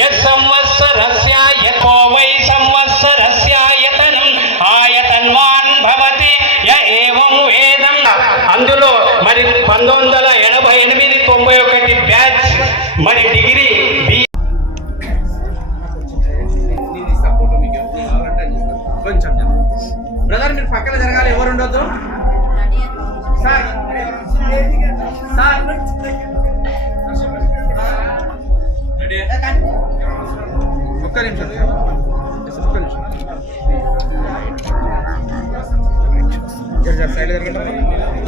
యత్ సంవత్సరస్యాయతో వై సంవత్సరస్యాయతనం ఆయతన్వాన్ భవతి య ఏవం వేదం. అందులో మరి పంతొమ్మిది వందల ఎనభై ఎనిమిది తొంభై ఒకటి బ్యాచ్ మరి డిగ్రీ బి. కొంచెం బ్రదర్ మీరు పక్కన జరగాలి ఎవరు ఉండొద్దు? current this is current right. Right. Right. Right. Right. Right. Right. Right.